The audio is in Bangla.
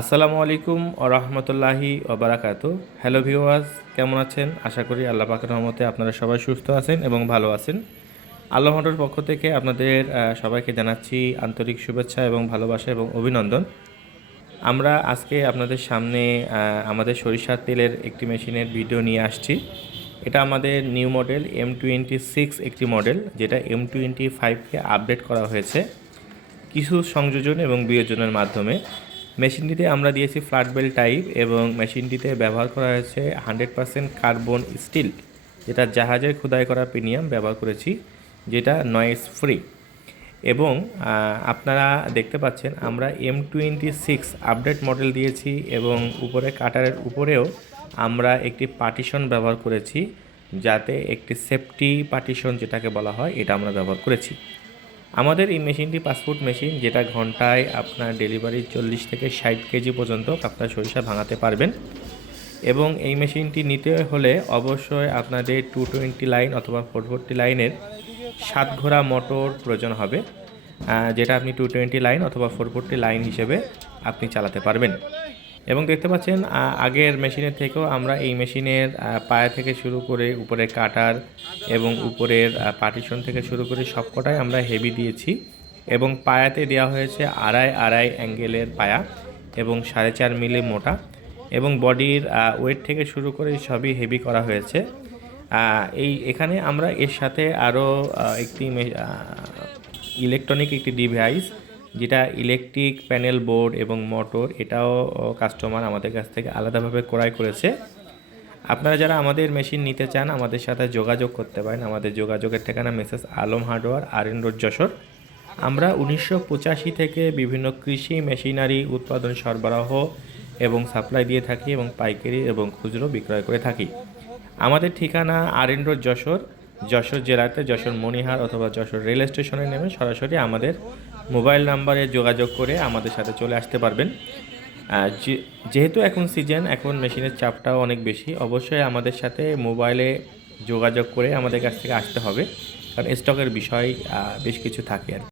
আসসালামু আলাইকুম ও রহমতুল্লাহি ওবারাকাতু হ্যালো ভিওয়াজ কেমন আছেন? আশা করি আল্লাহ পাকের রহমতে আপনারা সবাই সুস্থ আছেন এবং ভালো আছেন। আল্লাহ মোটর পক্ষ থেকে আপনাদের সবাইকে জানাচ্ছি আন্তরিক শুভেচ্ছা এবং ভালোবাসা এবং অভিনন্দন। আমরা আজকে আপনাদের সামনে আমাদের সরিষার তেলের একটি মেশিনের ভিডিও নিয়ে আসছি। এটা আমাদের new model M twenty six একটি মডেল, যেটা এম টোয়েন্টি ফাইভকে আপডেট করা হয়েছে। কিছু সংযোজন এবং বিয়োজনের মাধ্যমে। মেশিনটিতে আমরা দিয়েছি ফ্ল্যাট বেল টাইপ এবং মেশিনটিতে ব্যবহার করা হয়েছে হান্ড্রেড পার্সেন্ট কার্বন স্টিল, যেটা জাহাজে খোদাই করা প্রিমিয়াম ব্যবহার করেছি, যেটা নয়েস ফ্রি। এবং আপনারা দেখতে পাচ্ছেন আমরা M twenty six update model দিয়েছি এবং উপরে কাটারের উপরেও আমরা একটি পার্টিশন ব্যবহার করেছি, যাতে একটি সেফটি পার্টিশন যেটাকে বলা হয়, এটা আমরা ব্যবহার করেছি। আমাদের এই মেশিনটি পাসপোর্ট মেশিন, যেটা ঘন্টায় আপনার ডেলিভারি চল্লিশ থেকে ষাট কেজি পর্যন্ত আপনার সরিষা ভাঙাতে পারবেন। এবং এই মেশিনটি নিতে হলে অবশ্যই আপনাদের টু টোয়েন্টি লাইন অথবা ফোর ফোরটি লাইনের সাত ঘোড়া মোটর প্রয়োজন হবে যেটা আপনি টু টোয়েন্টি লাইন অথবা ফোর ফোরটি লাইন হিসেবে আপনি চালাতে পারবেন। এবং দেখতে পাচ্ছেন আগের মেশিনের থেকেও আমরা এই মেশিনের পায়া থেকে শুরু করে উপরে কাটার এবং উপরের পার্টিশন থেকে শুরু করে সবকটাই আমরা হেভি দিয়েছি এবং পায়াতে দেওয়া হয়েছে আড়াই আড়াই অ্যাঙ্গেলের পায়া এবং সাড়ে চার মিলি মোটা এবং বডির ওয়েট থেকে শুরু করে সবই হেভি করা হয়েছে। এই এখানে আমরা এর সাথে আরও একটি ইলেকট্রনিক একটি ডিভাইস যেটা ইলেকট্রিক প্যানেল বোর্ড এবং মোটর এটাও কাস্টমার আমাদের কাছ থেকে আলাদাভাবে ক্রয় করেছে। আপনারা যারা আমাদের মেশিন নিতে চান, আমাদের সাথে যোগাযোগ করতে পারেন। আমাদের যোগাযোগের ঠিকানা messrs Alam hardware R N road, Jessore. আমরা উনিশশো পঁচাশি থেকে বিভিন্ন কৃষি মেশিনারি উৎপাদন সরবরাহ এবং সাপ্লাই দিয়ে থাকি এবং পাইকারি এবং খুচরো বিক্রয় করে থাকি। আমাদের ঠিকানা R N road, Jessore. Jessore জেলাতে যশোর মণিহার অথবা যশোর রেল স্টেশনে নেমে সরাসরি আমাদের মোবাইল নাম্বারে যোগাযোগ করে আমাদের সাথে চলে আসতে পারবেন যেহেতু এখন সিজন, এখন মেশিনের চাপটাও অনেক বেশি, অবশ্যই আমাদের সাথে মোবাইলে যোগাযোগ করে আমাদের কাছ থেকে আসতে হবে কারণ স্টকের বিষয় বেশ কিছু থাকে আর।